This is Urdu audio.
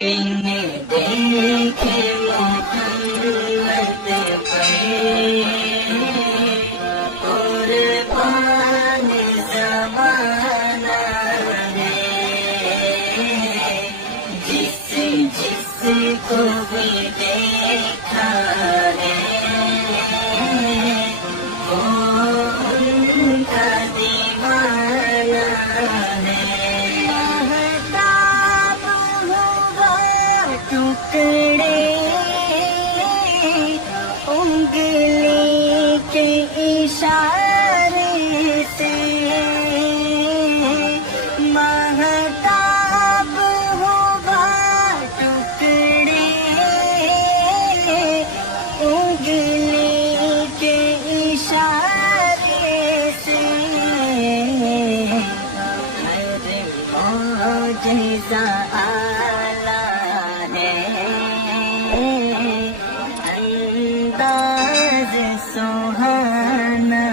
دیکھے محمد قربان زمانہ ہے، جس کو بھی دیکھا ہے وہ ان کا دیوانہ ہے۔ ٹکڑے انگلی کے اشارے سے مہتاب ہوگا، ٹکڑے انگلی کے اشارے سے ہر معجزہ انداز سہانا